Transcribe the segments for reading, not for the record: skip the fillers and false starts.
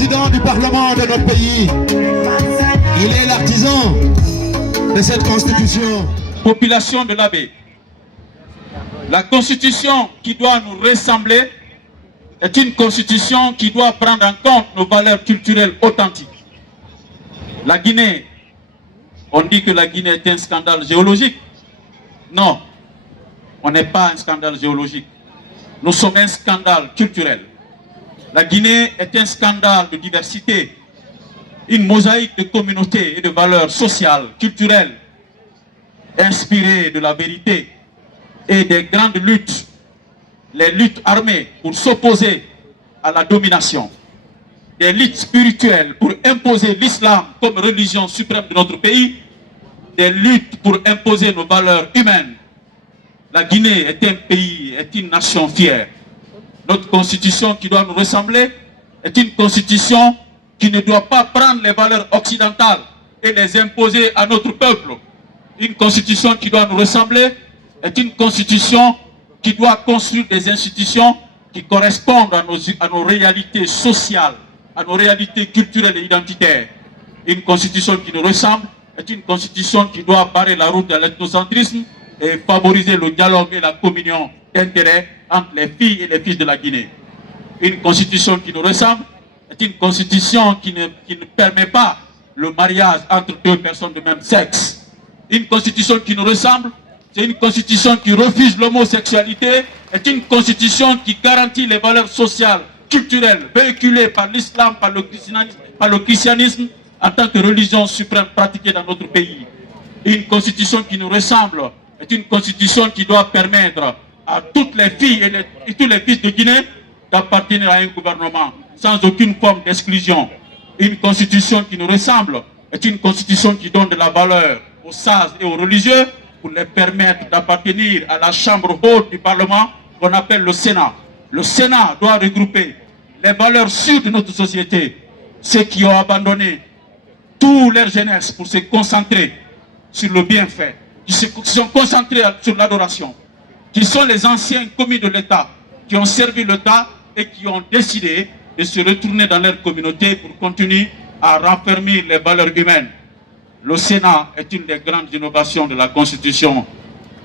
président du Parlement de notre pays. Il est l'artisan de cette constitution. Population de l'Abbé, la constitution qui doit nous ressembler est une constitution qui doit prendre en compte nos valeurs culturelles authentiques. La Guinée, on dit que la Guinée est un scandale géologique. Non, on n'est pas un scandale géologique. Nous sommes un scandale culturel. La Guinée est un scandale de diversité, une mosaïque de communautés et de valeurs sociales, culturelles, inspirées de la vérité et des grandes luttes, les luttes armées pour s'opposer à la domination, des luttes spirituelles pour imposer l'islam comme religion suprême de notre pays, des luttes pour imposer nos valeurs humaines. La Guinée est un pays, est une nation fière. Notre constitution qui doit nous ressembler est une constitution qui ne doit pas prendre les valeurs occidentales et les imposer à notre peuple. Une constitution qui doit nous ressembler est une constitution qui doit construire des institutions qui correspondent à nos réalités sociales, à nos réalités culturelles et identitaires. Une constitution qui nous ressemble est une constitution qui doit barrer la route de l'ethnocentrisme et favoriser le dialogue et la communion d'intérêts entre les filles et les fils de la Guinée. Une constitution qui nous ressemble est une constitution qui ne permet pas le mariage entre deux personnes de même sexe. Une constitution qui nous ressemble, c'est une constitution qui refuse l'homosexualité, est une constitution qui garantit les valeurs sociales, culturelles, véhiculées par l'islam, par le christianisme, en tant que religion suprême pratiquée dans notre pays. Une constitution qui nous ressemble est une constitution qui doit permettre à toutes les filles et tous les fils de Guinée d'appartenir à un gouvernement sans aucune forme d'exclusion. Une constitution qui nous ressemble est une constitution qui donne de la valeur aux sages et aux religieux pour les permettre d'appartenir à la chambre haute du Parlement qu'on appelle le Sénat. Le Sénat doit regrouper les valeurs sûres de notre société, ceux qui ont abandonné toute leur jeunesse pour se concentrer sur le bienfait, qui sont concentrés sur l'adoration, qui sont les anciens commis de l'État, qui ont servi l'État et qui ont décidé de se retourner dans leur communauté pour continuer à raffermir les valeurs humaines. Le Sénat est une des grandes innovations de la Constitution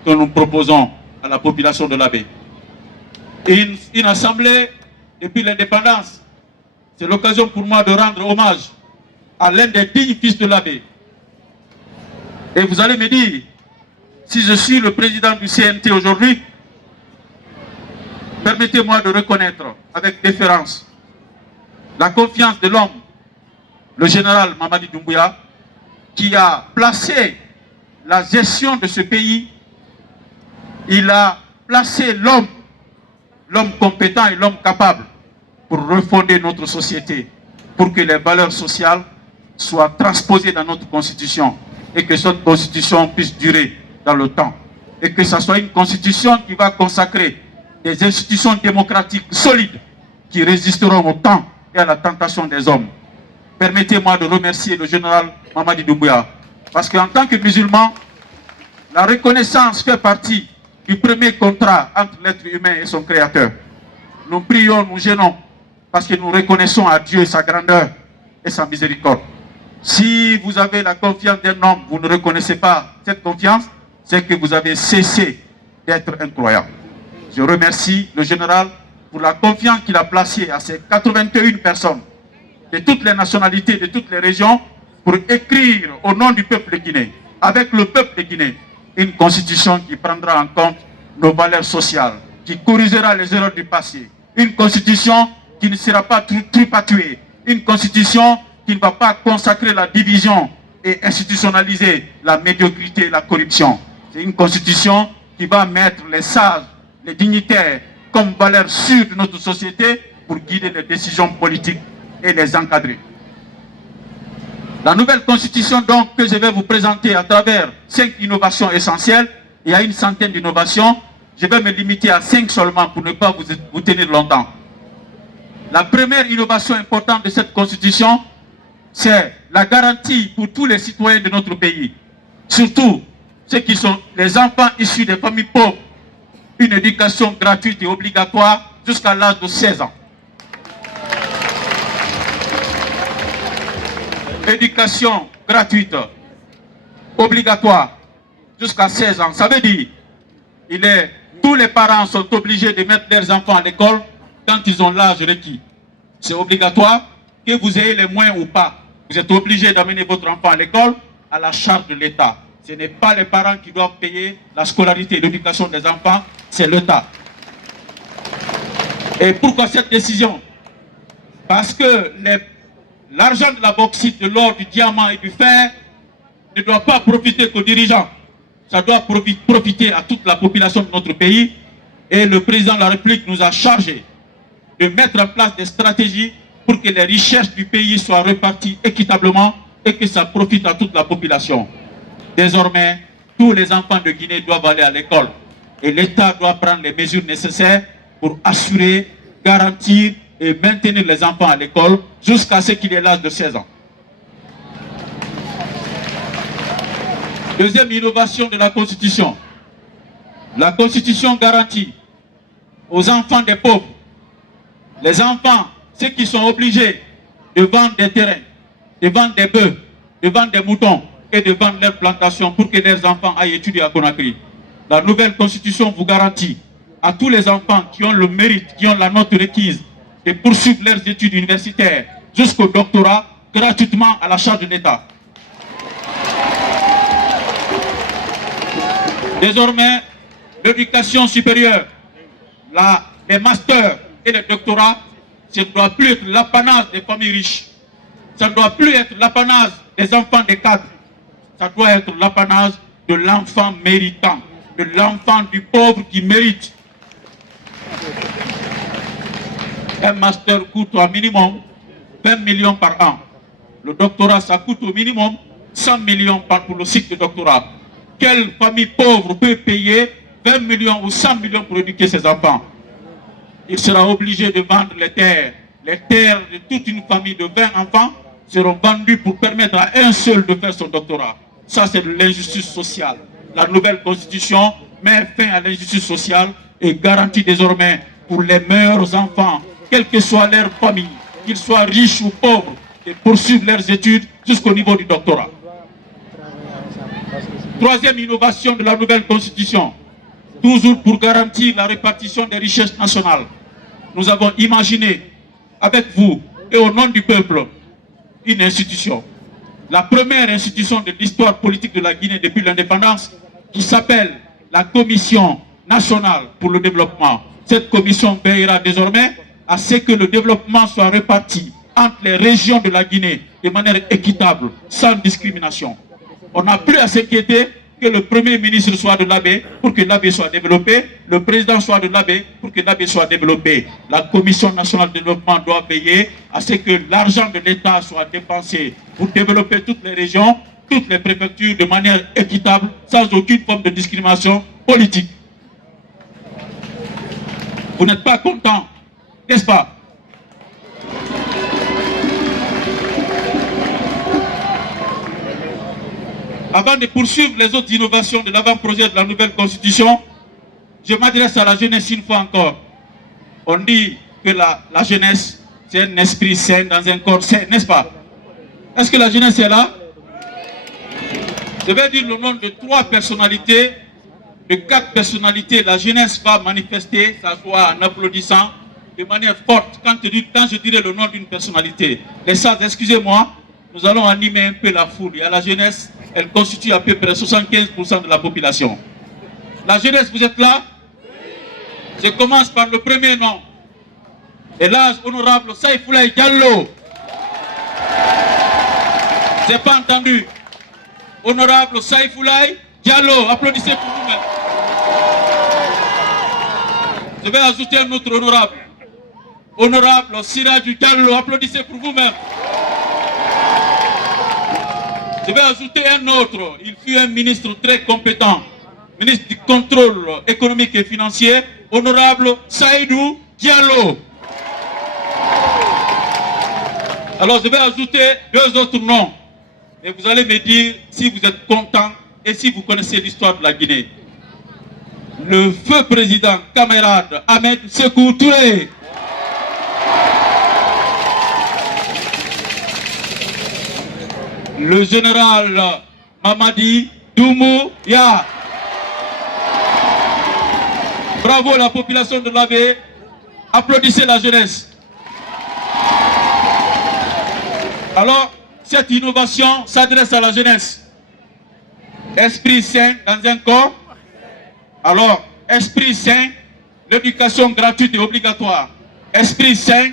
que nous proposons à la population de l'Abbé. Une assemblée, depuis l'indépendance, c'est l'occasion pour moi de rendre hommage à l'un des dignes fils de l'Abbé. Et vous allez me dire, si je suis le président du CNT aujourd'hui, permettez-moi de reconnaître avec déférence la confiance de l'homme, le général Mamadi Doumbouya, qui a placé la gestion de ce pays, il a placé l'homme compétent et l'homme capable pour refonder notre société, pour que les valeurs sociales soient transposées dans notre constitution et que cette constitution puisse durer dans le temps. Et que ce soit une constitution qui va consacrer des institutions démocratiques solides qui résisteront au temps et à la tentation des hommes. Permettez-moi de remercier le général Mamadi Doumbouya, parce qu'en tant que musulman, la reconnaissance fait partie du premier contrat entre l'être humain et son créateur. Nous prions, nous gênons, parce que nous reconnaissons à Dieu sa grandeur et sa miséricorde. Si vous avez la confiance d'un homme, vous ne reconnaissez pas cette confiance, c'est que vous avez cessé d'être un croyant. Je remercie le général pour la confiance qu'il a placée à ces 81 personnes de toutes les nationalités, de toutes les régions, pour écrire au nom du peuple guinéen, avec le peuple guinéen, une constitution qui prendra en compte nos valeurs sociales, qui corrigera les erreurs du passé, une constitution qui ne sera pas tripatouée, une constitution qui ne va pas consacrer la division et institutionnaliser la médiocrité et la corruption. C'est une constitution qui va mettre les sages, les dignitaires comme valeurs sûres de notre société pour guider les décisions politiques et les encadrer. La nouvelle constitution donc que je vais vous présenter à travers 5 innovations essentielles, il y a une centaine d'innovations, je vais me limiter à 5 seulement pour ne pas vous tenir longtemps. La première innovation importante de cette constitution, c'est la garantie pour tous les citoyens de notre pays, surtout ceux qui sont les enfants issus des familles pauvres, une éducation gratuite et obligatoire jusqu'à l'âge de 16 ans. éducation gratuite, obligatoire, jusqu'à 16 ans. Ça veut dire tous les parents sont obligés de mettre leurs enfants à l'école quand ils ont l'âge requis. C'est obligatoire, que vous ayez les moyens ou pas. Vous êtes obligé d'amener votre enfant à l'école à la charge de l'État. Ce n'est pas les parents qui doivent payer la scolarité et l'éducation des enfants, c'est l'État. Et pourquoi cette décision? Parce que l'argent de la bauxite, de l'or, du diamant et du fer ne doit pas profiter qu'aux dirigeants. Ça doit profiter à toute la population de notre pays. Et le président de la République nous a chargé de mettre en place des stratégies pour que les richesses du pays soient réparties équitablement et que ça profite à toute la population. Désormais, tous les enfants de Guinée doivent aller à l'école. Et l'État doit prendre les mesures nécessaires pour assurer, garantir et maintenir les enfants à l'école jusqu'à ce qu'il ait l'âge de 16 ans. Deuxième innovation de la Constitution. La Constitution garantit aux enfants des pauvres, les enfants, ceux qui sont obligés de vendre des terrains, de vendre des bœufs, de vendre des moutons et de vendre leurs plantations pour que leurs enfants aillent étudier à Conakry. La nouvelle Constitution vous garantit à tous les enfants qui ont le mérite, qui ont la note requise de poursuivre leurs études universitaires jusqu'au doctorat gratuitement à la charge de l'État. Désormais, l'éducation supérieure, les masters et les doctorats, ça ne doit plus être l'apanage des familles riches. Ça ne doit plus être l'apanage des enfants des cadres. Ça doit être l'apanage de l'enfant méritant, de l'enfant du pauvre qui mérite. Un master coûte au minimum 20 millions par an. Le doctorat, ça coûte au minimum 100 millions pour le cycle de doctorat. Quelle famille pauvre peut payer 20 millions ou 100 millions pour éduquer ses enfants? Il sera obligé de vendre les terres. Les terres de toute une famille de 20 enfants seront vendues pour permettre à un seul de faire son doctorat. Ça, c'est de l'injustice sociale. La nouvelle constitution met fin à l'injustice sociale et garantit désormais pour les meilleurs enfants, quelle que soit leur famille, qu'ils soient riches ou pauvres, de poursuivre leurs études jusqu'au niveau du doctorat. Troisième innovation de la nouvelle constitution, toujours pour garantir la répartition des richesses nationales. Nous avons imaginé avec vous et au nom du peuple une institution. La première institution de l'histoire politique de la Guinée depuis l'indépendance qui s'appelle la Commission nationale pour le développement. Cette commission veillera désormais à ce que le développement soit réparti entre les régions de la Guinée de manière équitable, sans discrimination. On n'a plus à s'inquiéter que le premier ministre soit de l'AB pour que l'AB soit développé, le président soit de l'AB pour que l'AB soit développé. La Commission nationale de développement doit veiller à ce que l'argent de l'État soit dépensé pour développer toutes les régions, toutes les préfectures de manière équitable, sans aucune forme de discrimination politique. Vous n'êtes pas content, n'est-ce pas? Avant de poursuivre les autres innovations de l'avant-projet de la nouvelle constitution, je m'adresse à la jeunesse une fois encore. On dit que la jeunesse, c'est un esprit sain dans un corps sain, n'est-ce pas? Est-ce que la jeunesse est là? Je vais dire le nom de 3 personnalités, de 4 personnalités. La jeunesse va manifester sa joie en applaudissant de manière forte quand je dirai le nom d'une personnalité. Les sages, excusez-moi, nous allons animer un peu la foule. Il y a la jeunesse, elle constitue à peu près 75% de la population. La jeunesse, vous êtes là? Je commence par le premier nom. Et l'âge honorable Saïfoulaye Diallo. Je n'ai pas entendu. Honorable Saïfoulaye Diallo. Applaudissez pour vous-même. Je vais ajouter un autre honorable. Honorable Siraju Diallo. Applaudissez pour vous-même. Je vais ajouter un autre. Il fut un ministre très compétent. Ministre du contrôle économique et financier. Honorable Saïdou Diallo. Alors je vais ajouter 2 autres noms. Et vous allez me dire si vous êtes content et si vous connaissez l'histoire de la Guinée. Le feu président camarade Ahmed Sékou Touré. le général Mamadi Doumbouya. Bravo la population de l'Abbé. Applaudissez la jeunesse. Alors, cette innovation s'adresse à la jeunesse. Esprit sain dans un corps. Alors, esprit sain, l'éducation gratuite et obligatoire. Esprit sain,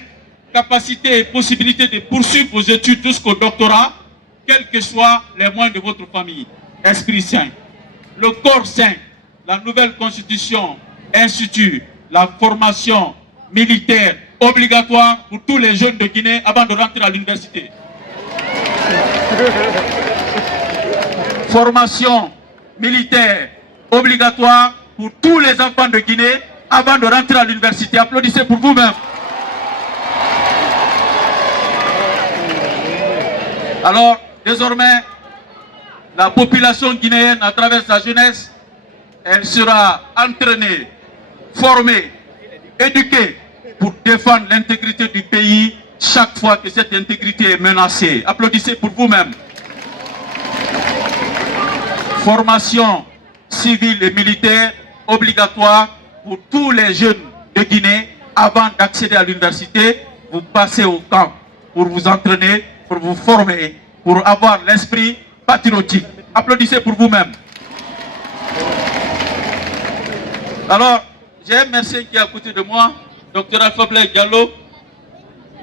capacité et possibilité de poursuivre vos études jusqu'au doctorat, quels que soient les moyens de votre famille. Esprit sain. Le corps sain, la nouvelle constitution institue la formation militaire obligatoire pour tous les jeunes de Guinée avant de rentrer à l'université. Formation militaire obligatoire pour tous les enfants de Guinée avant de rentrer à l'université. Applaudissez pour vous-même. Alors, désormais, la population guinéenne, à travers sa jeunesse, elle sera entraînée, formée, éduquée pour défendre l'intégrité du pays chaque fois que cette intégrité est menacée. Applaudissez pour vous-même. Formation civile et militaire obligatoire pour tous les jeunes de Guinée avant d'accéder à l'université. Vous passez au camp pour vous entraîner, pour vous former, pour avoir l'esprit patriotique. Applaudissez pour vous-même. Alors, j'ai un médecin qui est à côté de moi, Dr Alpha Blay Diallo.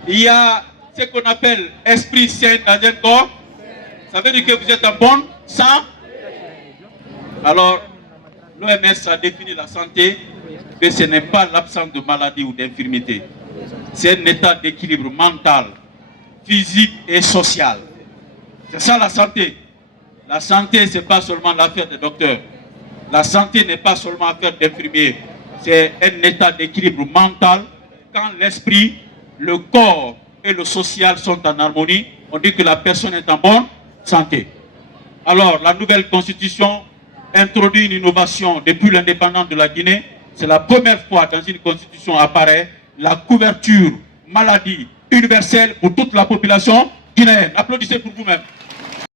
Il y a ce qu'on appelle esprit sain dans un corps. Ça veut dire que vous êtes en bonne santé. Alors, l'OMS a défini la santé, que ce n'est pas l'absence de maladie ou d'infirmité. C'est un état d'équilibre mental, physique et social. C'est ça la santé. La santé, ce n'est pas seulement l'affaire des docteurs. La santé n'est pas seulement affaire d'infirmiers. C'est un état d'équilibre mental. Quand l'esprit, le corps et le social sont en harmonie, on dit que la personne est en bonne santé. Alors, la nouvelle constitution introduit une innovation depuis l'indépendance de la Guinée. C'est la première fois dans une constitution apparaît la couverture maladie universelle pour toute la population guinéenne. Applaudissez pour vous-même.